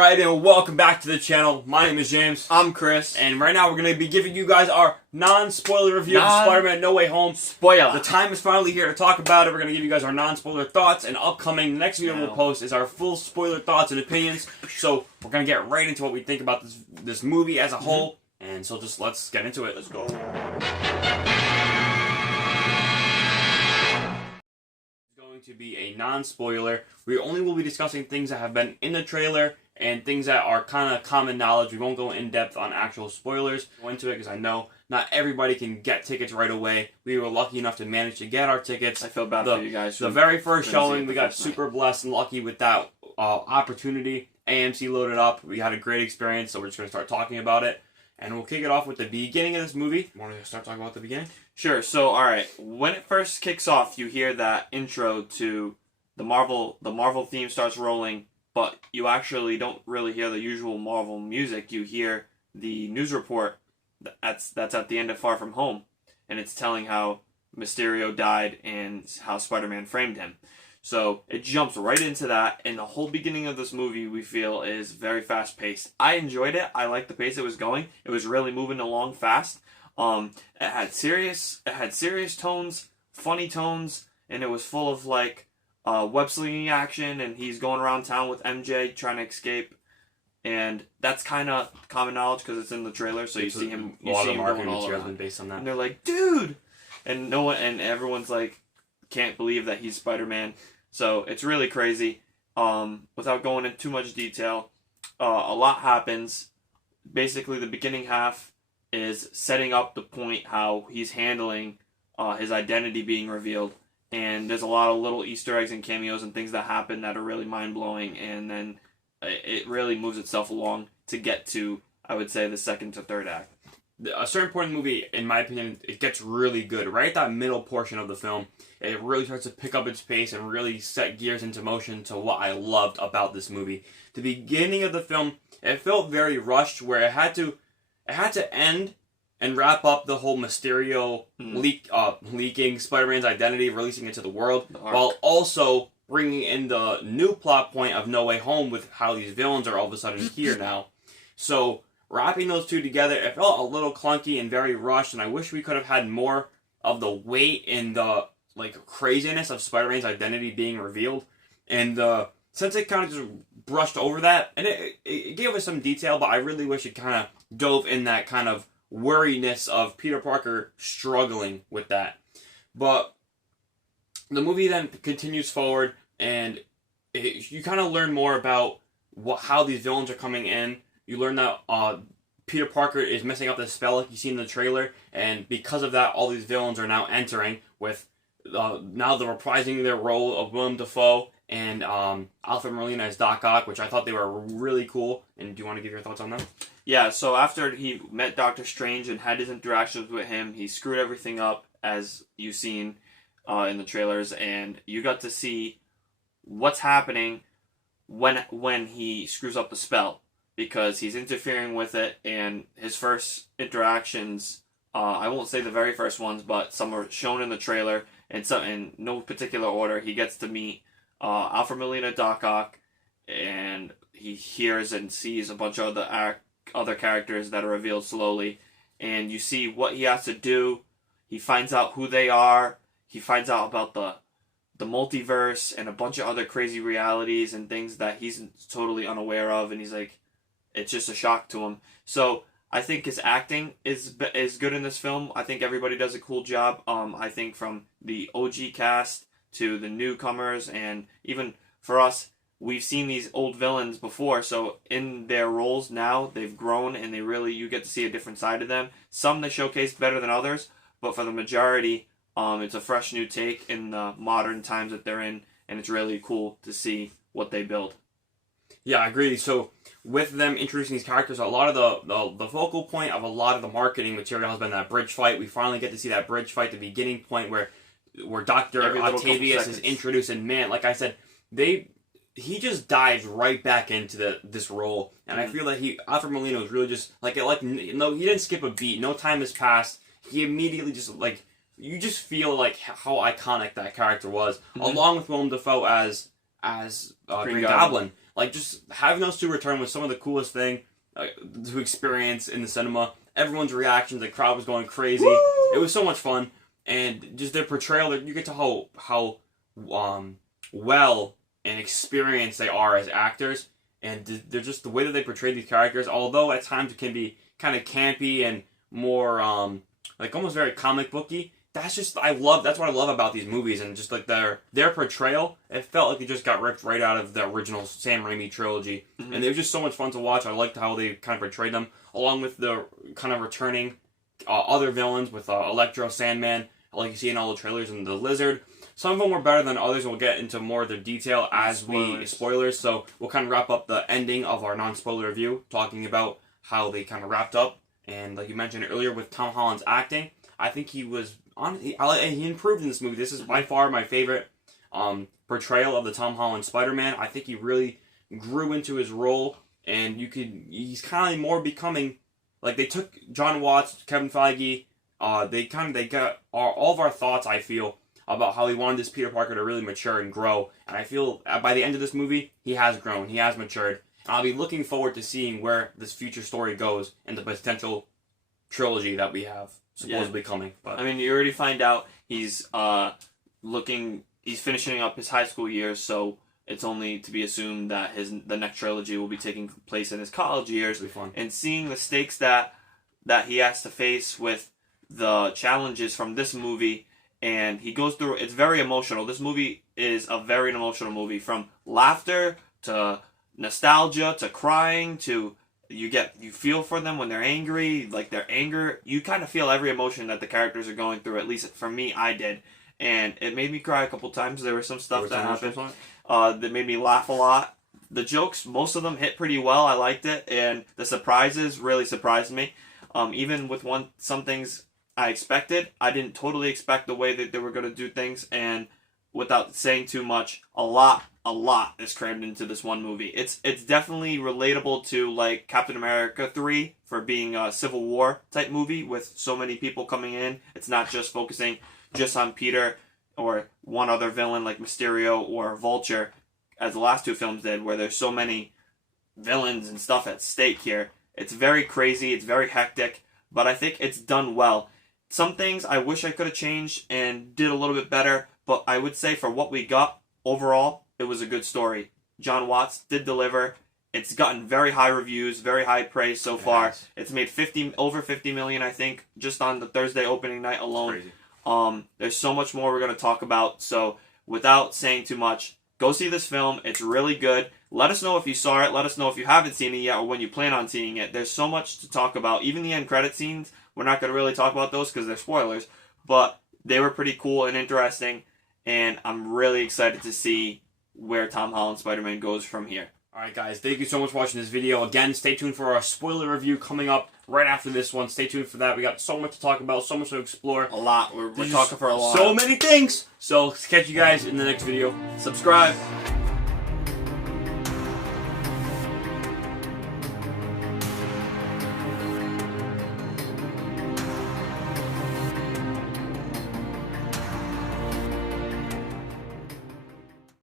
Alright, and welcome back to the channel. My name is James. I'm Chris. And right now we're going to be giving you guys our non-spoiler review of Spider-Man No Way Home. Spoiler. The time is finally here to talk about it. We're going to give you guys our non-spoiler thoughts, and upcoming, the next video we'll post is our full spoiler thoughts and opinions. So we're going to get right into what we think about this movie as a whole. And so just let's get into it. Let's go. To be a non-spoiler. We only will be discussing things that have been in the trailer and things that are kind of common knowledge. We won't go in depth on actual spoilers. Go into it because I know not everybody can get tickets right away. We were lucky enough to manage to get our tickets. I feel bad for you guys. The very first showing, we got super blessed and lucky with that opportunity. AMC loaded up. We had a great experience, so we're just going to start talking about it. And we'll kick it off with the beginning of this movie. Want to start talking about the beginning? Sure. So, alright. When it first kicks off, you hear that intro to the Marvel theme starts rolling, but you actually don't really hear the usual Marvel music. You hear the news report that's at the end of Far From Home, and it's telling how Mysterio died and how Spider-Man framed him. So it jumps right into that, and the whole beginning of this movie we feel is very fast paced. I enjoyed it. I liked the pace it was going. It was really moving along fast. It had serious tones, funny tones, and it was full of like web slinging action, and he's going around town with MJ trying to escape. And that's kind of common knowledge because it's in the trailer, so you see him going all around. Based on that. And they're like, dude, and everyone's like, can't believe that he's Spider-Man. So it's really crazy. Without going into too much detail, a lot happens. Basically, the beginning half is setting up the point how he's handling his identity being revealed. And there's a lot of little Easter eggs and cameos and things that happen that are really mind-blowing. And then it really moves itself along to get to, I would say, the second to third act. A certain point in the movie, in my opinion, it gets really good. Right at that middle portion of the film, it really starts to pick up its pace and really set gears into motion to what I loved about this movie. The beginning of the film, it felt very rushed, where it had to end and wrap up the whole Mysterio leaking Spider-Man's identity, releasing it to the world, while also bringing in the new plot point of No Way Home with how these villains are all of a sudden here now. So wrapping those two together, it felt a little clunky and very rushed, and I wish we could have had more of the weight and the craziness of Spider-Man's identity being revealed. And since it kind of just brushed over that, and it gave us some detail, but I really wish it kind of dove in that kind of worriness of Peter Parker struggling with that. But the movie then continues forward, and you kind of learn more about how these villains are coming in. You learn that Peter Parker is messing up the spell like you see in the trailer, and because of that, all these villains are now entering with now they're reprising their role of Willem Dafoe and Alfred Molina as Doc Ock, which I thought they were really cool. And do you want to give your thoughts on that? Yeah, so after he met Doctor Strange and had his interactions with him, he screwed everything up, as you've seen in the trailers, and you got to see what's happening when he screws up the spell, because he's interfering with it, and his first interactions, I won't say the very first ones, but some are shown in the trailer, and some in no particular order. He gets to meet Alfred Molina, Doc Ock, and he hears and sees a bunch of other characters that are revealed slowly, and you see what he has to do. He finds out who they are. He finds out about the multiverse and a bunch of other crazy realities and things that he's totally unaware of, and he's like, it's just a shock to him. So I think his acting is good in this film. I think everybody does a cool job. I think from the OG cast to the newcomers, and even for us, we've seen these old villains before, so in their roles now, they've grown, and you get to see a different side of them. Some they showcase better than others, but for the majority, it's a fresh new take in the modern times that they're in, and it's really cool to see what they build. Yeah, I agree. So with them introducing these characters, a lot of the focal point of a lot of the marketing material has been that bridge fight. We finally get to see that bridge fight, the beginning point where Dr. Octavius is introduced, and man, like I said, he just dives right back into this role, and I feel that Alfred Molina was really just he didn't skip a beat. No time has passed. He immediately just you just feel like how iconic that character was, along with Willem Dafoe as Green Goblin. like just having those two return was some of the coolest thing to experience in the cinema. Everyone's reactions, the crowd was going crazy. Woo! It was so much fun, and just their portrayal. You get to how well and experienced they are as actors, and they're just the way that they portray these characters. Although at times it can be kind of campy and more like almost very comic booky. That's what I love about these movies, and just like their portrayal. It felt like it just got ripped right out of the original Sam Raimi trilogy, and it was just so much fun to watch. I liked how they kind of portrayed them, along with the kind of returning other villains with Electro, Sandman, like you see in all the trailers, and the Lizard. Some of them were better than others. We'll get into more of the detail as spoilers. So we'll kind of wrap up the ending of our non-spoiler review, talking about how they kind of wrapped up. And like you mentioned earlier, with Tom Holland's acting, I think he improved in this movie. This is by far my favorite portrayal of the Tom Holland Spider-Man. I think he really grew into his role, and he's kind of more becoming, like they took John Watts, Kevin Feige, they got all of our thoughts, I feel, about how he wanted this Peter Parker to really mature and grow. And I feel by the end of this movie, he has grown, he has matured. And I'll be looking forward to seeing where this future story goes and the potential trilogy that we have supposedly coming. But I mean, you already find out he's finishing up his high school years, so it's only to be assumed that the next trilogy will be taking place in his college years. It'll be fun. And seeing the stakes that he has to face with the challenges from this movie, and he goes through, it's very emotional. This movie is a very emotional movie, from laughter to nostalgia to crying to you feel for them when they're angry, like their anger. You kind of feel every emotion that the characters are going through. At least for me, I did, and it made me cry a couple times. There was some stuff that happened that made me laugh a lot. The jokes, most of them hit pretty well. I liked it, and the surprises really surprised me. Even with some things I expected, I didn't totally expect the way that they were going to do things, and without saying too much, a lot is crammed into this one movie. It's definitely relatable to like Captain America 3 for being a Civil War type movie with so many people coming in. It's not just focusing just on Peter or one other villain like Mysterio or Vulture, as the last two films did, where there's so many villains and stuff at stake here. It's very crazy, it's very hectic, but I think it's done well. Some things I wish I could have changed and did a little bit better, but I would say for what we got, overall, it was a good story. John Watts did deliver. It's gotten very high reviews, very high praise so far. Yes. It's made over 50 million, I think, just on the Thursday opening night alone. Crazy. There's so much more we're going to talk about, so without saying too much, go see this film. It's really good. Let us know if you saw it. Let us know if you haven't seen it yet or when you plan on seeing it. There's so much to talk about. Even the end credit scenes, we're not going to really talk about those because they're spoilers, but they were pretty cool and interesting, and I'm really excited to see where Tom Holland's Spider-Man goes from here. Alright guys, thank you so much for watching this video. Again, stay tuned for our spoiler review coming up right after this one. Stay tuned for that. We got so much to talk about, so much to explore. A lot. We're talking for a lot. So many things. So, catch you guys in the next video. Subscribe.